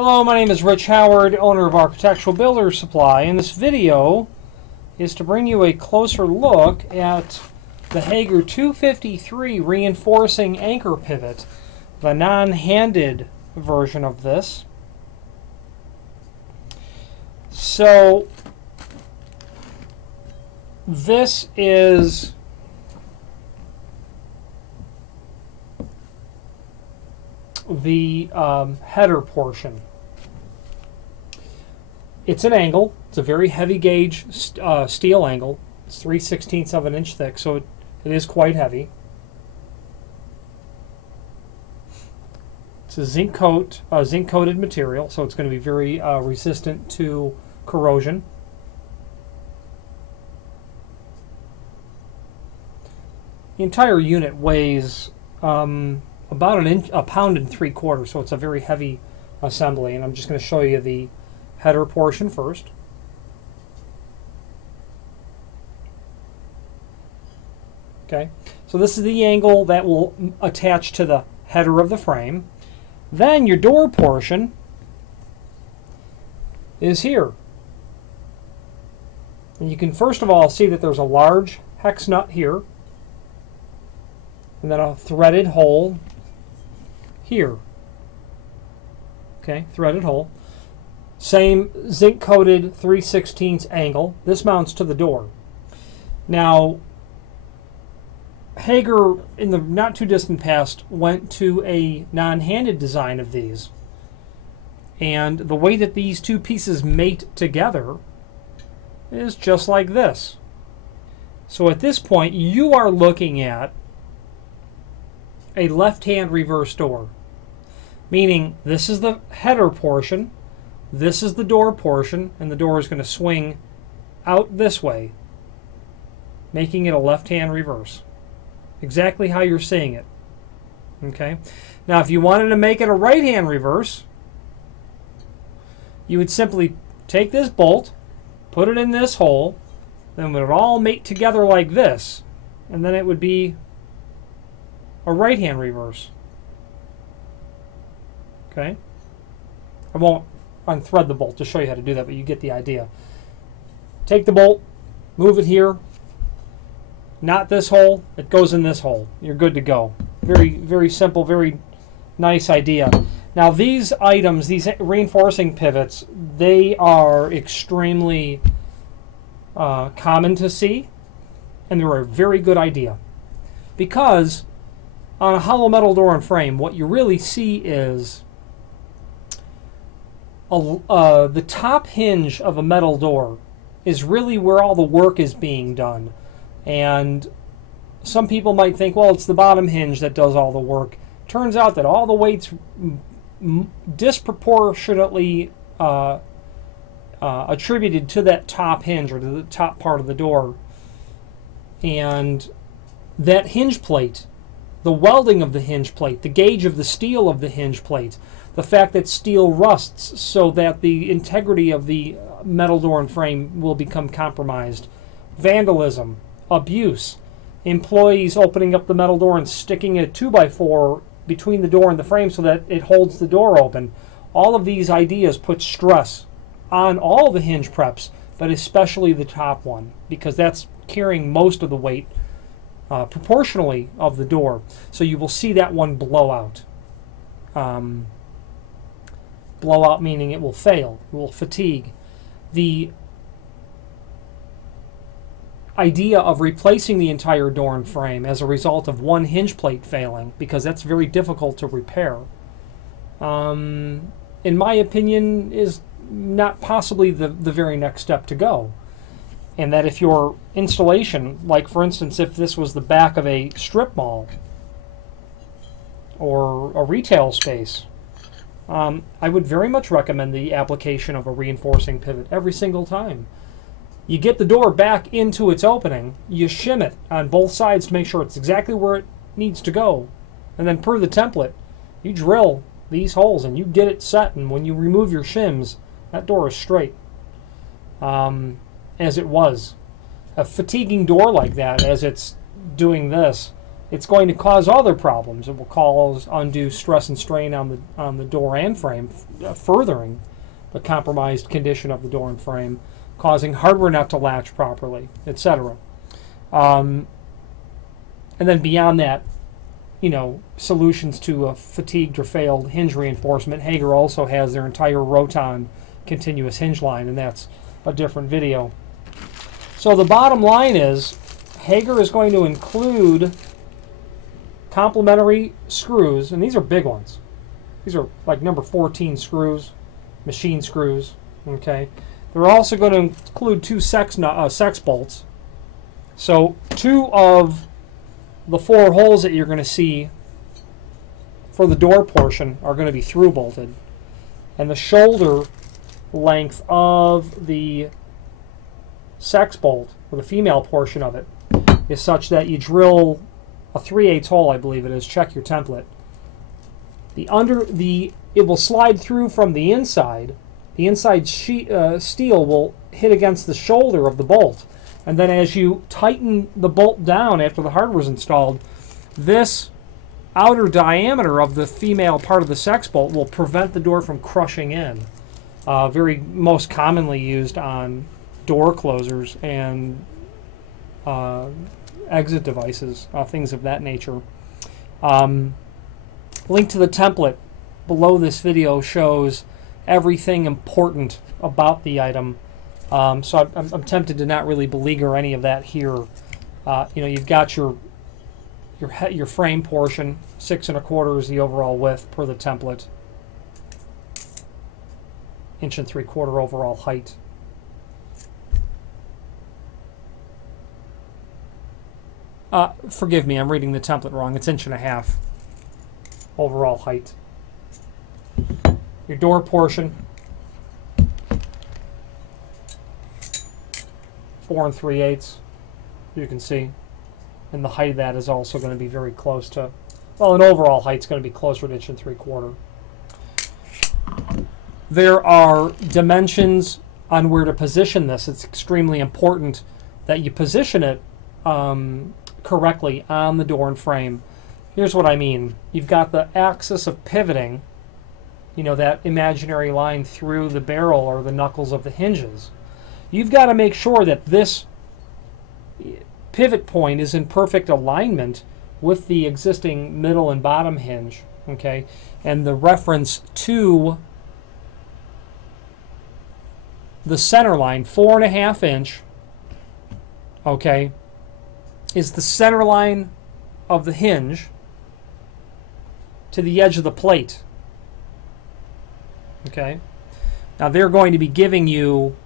Hello, my name is Rich Howard, owner of Architectural Builders Supply, and this video is to bring you a closer look at the Hager 253 reinforcing anchor pivot, the non-handed version of this. So this is the header portion. It's an angle. It's a very heavy gauge steel angle. It's 3/16 of an inch thick, so it is quite heavy. It's a zinc coated material, so it's going to be very resistant to corrosion. The entire unit weighs about a pound and 3/4, so it's a very heavy assembly. And I'm just going to show you the header portion first. Okay, so this is the angle that will attach to the header of the frame. Then your door portion is here. And you can first of all see that there's a large hex nut here, and then a threaded hole here. Okay, threaded hole. Same zinc coated 3/16 angle. This mounts to the door. Now, Hager, in the not too distant past, went to a non-handed design of these. And the way that these two pieces mate together is just like this. So at this point, you are looking at a left-hand reverse door. Meaning, this is the header portion, this is the door portion, and the door is going to swing out this way, making it a left-hand reverse. Exactly how you're seeing it. Okay. Now, if you wanted to make it a right-hand reverse, you would simply take this bolt, put it in this hole, then it would all mate together like this, and then it would be a right-hand reverse. Okay. I won't unthread the bolt to show you how to do that, but you get the idea. Take the bolt, move it here, not this hole, it goes in this hole. You're good to go. Very, very simple, very nice idea. Now these items, these reinforcing pivots, they are extremely common to see, and they're a very good idea. Because on a hollow metal door and frame, what you really see is the top hinge of a metal door is really where all the work is being done. And some people might think, well, it's the bottom hinge that does all the work. Turns out that all the weight's disproportionately attributed to that top hinge, or to the top part of the door. And that hinge plate, the welding of the hinge plate, the gauge of the steel of the hinge plate, the fact that steel rusts so that the integrity of the metal door and frame will become compromised, vandalism, abuse, employees opening up the metal door and sticking a 2x4 between the door and the frame so that it holds the door open. All of these ideas put stress on all the hinge preps, but especially the top one, because that's carrying most of the weight proportionally of the door. So you will see that one blow out. Blow out meaning it will fail, it will fatigue. The idea of replacing the entire door and frame as a result of one hinge plate failing, because that's very difficult to repair, in my opinion, is not possibly the very next step to go. And that if your installation, like for instance, if this was the back of a strip mall or a retail space, I would very much recommend the application of a reinforcing pivot every single time. You get the door back into its opening, you shim it on both sides to make sure it's exactly where it needs to go, and then per the template, you drill these holes and you get it set, and when you remove your shims, that door is straight. As it was. A fatiguing door like that, as it's doing this, it's going to cause other problems. It will cause undue stress and strain on the door and frame, furthering the compromised condition of the door and frame, causing hardware not to latch properly, etc. And then beyond that, solutions to a fatigued or failed hinge reinforcement. Hager also has their entire Roton continuous hinge line, and that's a different video. So the bottom line is, Hager is going to include complementary screws, and these are big ones. These are like number 14 screws, machine screws. Okay, they're also going to include 2 sex bolts. So 2 of the 4 holes that you're going to see for the door portion are going to be through bolted, and the shoulder length of the sex bolt, or the female portion of it, is such that you drill a 3/8 hole, I believe it is. Check your template. It will slide through from the inside. The inside steel will hit against the shoulder of the bolt, and then as you tighten the bolt down after the hardware is installed, this outer diameter of the female part of the sex bolt will prevent the door from crushing in. Very most commonly used on door closers and exit devices, things of that nature. Link to the template below this video shows everything important about the item. So I'm tempted to not really beleaguer any of that here. You've got your frame portion. 6 1/4 is the overall width per the template. 1 3/4 overall height. Forgive me, I'm reading the template wrong. It's 1 1/2 overall height. Your door portion, 4 3/8, you can see, and the height of that is also going to be very close to, well, an overall height's going to be closer to 1 3/4. There are dimensions on where to position this. It's extremely important that you position it correctly on the door and frame. Here's what I mean. You've got the axis of pivoting, that imaginary line through the barrel or the knuckles of the hinges. You've got to make sure that this pivot point is in perfect alignment with the existing middle and bottom hinge, okay? And the reference to the center line, 4 1/2 inch, okay, is the center line of the hinge to the edge of the plate. Okay, now they're going to be giving you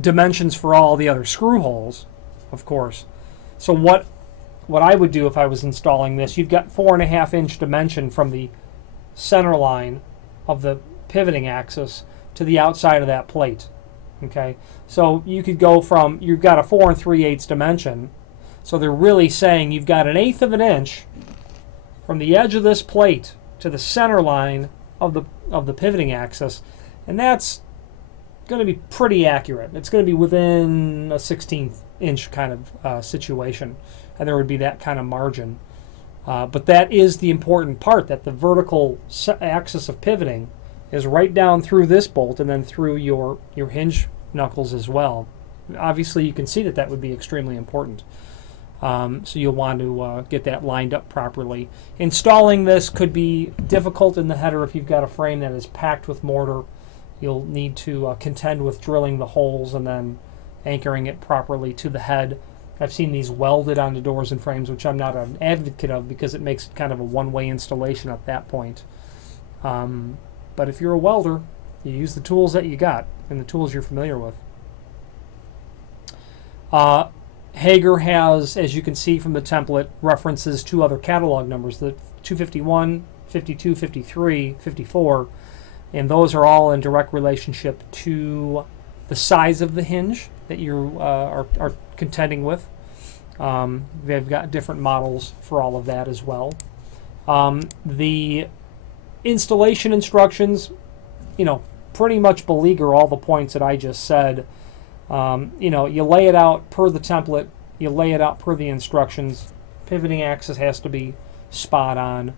dimensions for all the other screw holes, of course. So what I would do if I was installing this, you've got 4 1/2 inch dimension from the center line of the pivoting axis to the outside of that plate. Okay, so you could go from, you've got a 4 3/8 dimension, so they're really saying you've got 1/8 of an inch from the edge of this plate to the center line of the pivoting axis, and that's going to be pretty accurate. It's going to be within a 1/16 inch kind of situation, and there would be that kind of margin. But that is the important part, that the vertical axis of pivoting is right down through this bolt and then through your hinge knuckles as well. Obviously you can see that would be extremely important. So you'll want to get that lined up properly. Installing this could be difficult in the header if you've got a frame that is packed with mortar. You'll need to contend with drilling the holes and then anchoring it properly to the head. I've seen these welded onto doors and frames, which I'm not an advocate of because it makes it kind of a one-way installation at that point. But if you're a welder, you use the tools that you got and the tools you're familiar with. Hager has, as you can see from the template, references 2 other catalog numbers, the 251, 52, 53, 54, and those are all in direct relationship to the size of the hinge that you are contending with. They've got different models for all of that as well. The installation instructions, pretty much beleaguer all the points that I just said. You know, you lay it out per the template, you lay it out per the instructions. Pivoting axis has to be spot on,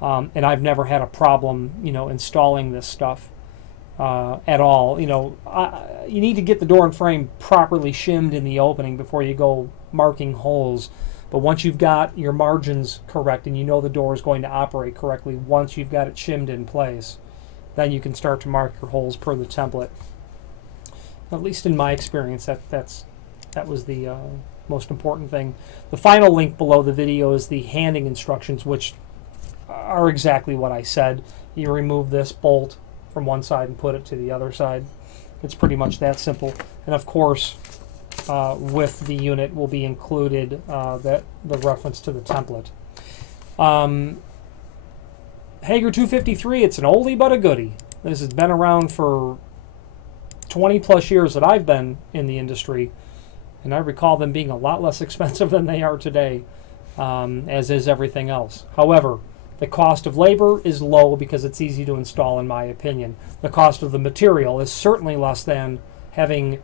and I've never had a problem, you know, installing this stuff at all. You know, you need to get the door and frame properly shimmed in the opening before you go marking holes. But once you've got your margins correct and you know the door is going to operate correctly, once you've got it shimmed in place, then you can start to mark your holes per the template. At least in my experience, that was the most important thing. The final link below the video is the handing instructions, which are exactly what I said. You remove this bolt from one side and put it to the other side. It's pretty much that simple. And of course, with the unit will be included the reference to the template. Hager 253, it's an oldie but a goodie. This has been around for 20 plus years that I've been in the industry, and I recall them being a lot less expensive than they are today, as is everything else. However, the cost of labor is low because it's easy to install, in my opinion. The cost of the material is certainly less than having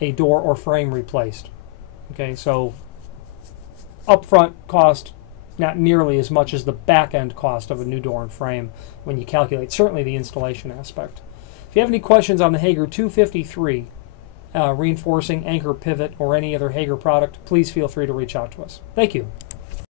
a door or frame replaced. Okay, so upfront cost not nearly as much as the back end cost of a new door and frame when you calculate certainly the installation aspect. If you have any questions on the Hager 253 reinforcing anchor pivot or any other Hager product, please feel free to reach out to us. Thank you.